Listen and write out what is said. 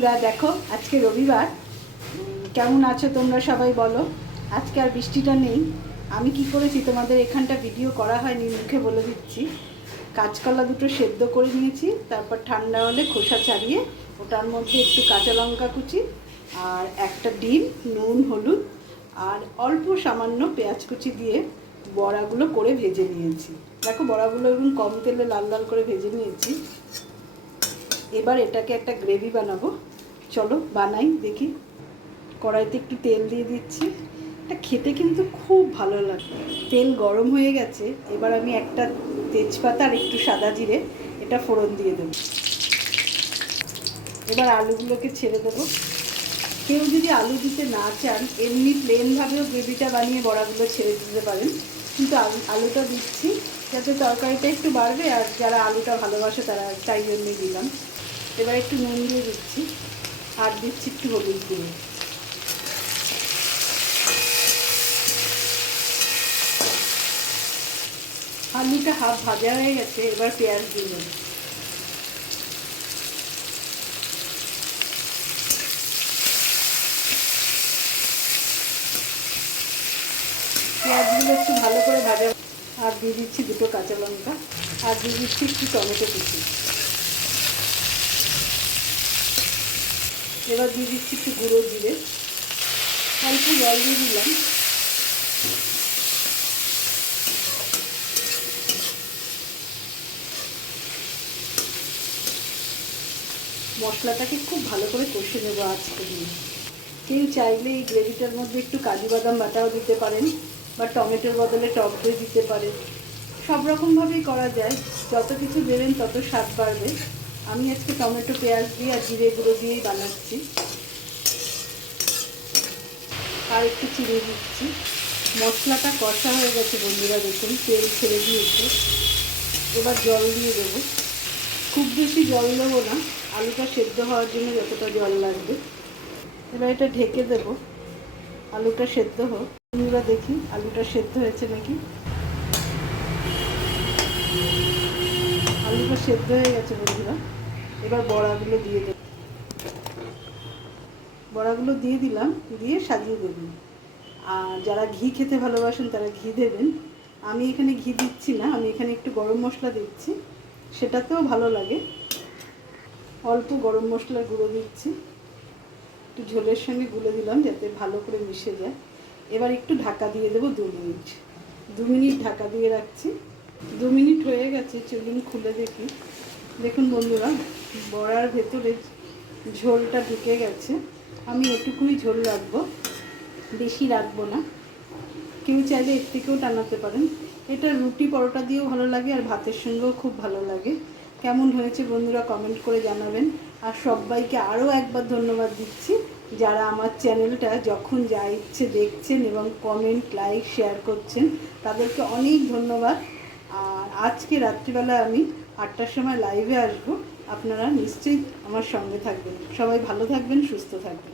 বন্ধুরা, দেখো, আজকে রবিবার। কেমন আছো তোমরা সবাই বলো? আজকে আর বৃষ্টিটা নেই। আমি কি করেছি, তোমাদের এখানটা ভিডিও করা হয়নি, মুখে বলে দিচ্ছি। কাঁচকলা দুটো সেদ্ধ করে নিয়েছি, তারপর ঠান্ডা হলে খোসা ছাড়িয়ে ওটার মধ্যে একটু কাঁচা লঙ্কা কুচি আর একটা ডিম, নুন, হলুদ আর অল্প সামান্য পেঁয়াজ কুচি দিয়ে বড়াগুলো করে ভেজে নিয়েছি। দেখো, বড়াগুলো এরকম কম তেলে লাল লাল করে ভেজে নিয়েছি। এবার এটাকে একটা গ্রেভি বানাবো। চলো বানাই, দেখি। কড়াইতে একটু তেল দিয়ে দিচ্ছি। এটা খেতে কিন্তু খুব ভালো লাগে। তেল গরম হয়ে গেছে, এবার আমি একটা তেজপাতা আর একটু সাদা জিরে, এটা ফোড়ন দিয়ে দেবো। এবার আলুগুলোকে ছেড়ে দেবো। কেউ যদি আলু দিতে না চান, এমনি প্লেনভাবেও গ্রেভিটা বানিয়ে বড়াগুলো ছেড়ে দিতে পারেন। কিন্তু আলু, আলুটা দিচ্ছি, যাতে তরকারিটা একটু বাড়বে, আর যারা আলুটা ভালোবাসে তারা, তাই জন্যই দিলাম। এবার একটু নুন দিয়ে দিচ্ছি। আর দিচ্ছি একটু হলুদ দিয়ে আলুটা হাফ ভাজা হয়ে গেছে, এবার পেঁয়াজ দিয়ে পেঁয়াজগুলো একটু ভালো করে ভাজা আর দিয়ে দিচ্ছি দুটো কাঁচা লঙ্কা, আর দিয়ে দিচ্ছি একটু টমেটো কুচি। এবার দিয়ে দিচ্ছি একটু গুঁড়ো জিরে। অল্প জল দিয়ে দিলাম। মশলাটাকে খুব ভালো করে কষে নেব আজকে দিন কেউ চাইলে এই গ্রেভিটার মধ্যে একটু কাজু বাদাম বাটাও দিতে পারেন, বা টমেটোর বদলে টক দই দিতে পারেন। সব রকমভাবেই করা যায়। যত কিছু দেবেন তত স্বাদ বাড়বে। আমি আজকে টমেটো, পেঁয়াজ দিয়ে আর জিরে গুঁড়ো দিয়েই বানাচ্ছি। আর একটু চিড়ে দিচ্ছি। মশলাটা কষা হয়ে গেছে বন্ধুরা, দেখুন, তেল ছেড়ে দিয়েছে। এবার জল দিয়ে দেবো। খুব বেশি জল দেবো না, আলুটা সেদ্ধ হওয়ার জন্য যতটা জল লাগবে। এবার এটা ঢেকে দেব। আলুটা সেদ্ধ হোক। বন্ধুরা, দেখি আলুটা সেদ্ধ হয়েছে নাকি? আলুটা সেদ্ধ হয়ে গেছে বন্ধুরা। এবার বড়াগুলো দিয়ে দেব। বড়াগুলো দিয়ে দিলাম, দিয়ে সাজিয়ে দেবেন আর যারা ঘি খেতে ভালোবাসেন তারা ঘি দেবেন। আমি এখানে ঘি দিচ্ছি না, আমি এখানে একটু গরম মশলা দিচ্ছি। সেটাতেও ভালো লাগে। অল্প গরম মশলার গুঁড়ো দিচ্ছি। একটু ঝোলের সঙ্গে গুলে দিলাম যাতে ভালো করে মিশে যায়। এবার একটু ঢাকা দিয়ে দেবো দু মিনিট। দু মিনিট ঢাকা দিয়ে রাখছি। দু মিনিট হয়ে গেছে, চলুন খুলে দেখি। দেখুন বন্ধুরা, বড়ার ভেতরে ঝোলটা ঢুকে গেছে। আমি এটুকুই ঝোল রাখব, বেশি রাখব না। কেউ চাইলে এর থেকেও টানাতে পারেন। এটা রুটি পরোটা দিয়েও ভালো লাগে আর ভাতের সঙ্গেও খুব ভালো লাগে। কেমন হয়েছে বন্ধুরা কমেন্ট করে জানাবেন। আর সবাইকে আরও একবার ধন্যবাদ দিচ্ছি যারা আমার চ্যানেলটা যখন যা ইচ্ছে দেখছেন এবং কমেন্ট লাইক শেয়ার করছেন, তাদেরকে অনেক ধন্যবাদ। আর আজকে রাত্রিবেলা আমি আটটার সময় লাইভে আসব। আপনারা নিশ্চয়ই আমার সঙ্গে থাকবেন। সবাই ভালো থাকবেন, সুস্থ থাকবেন।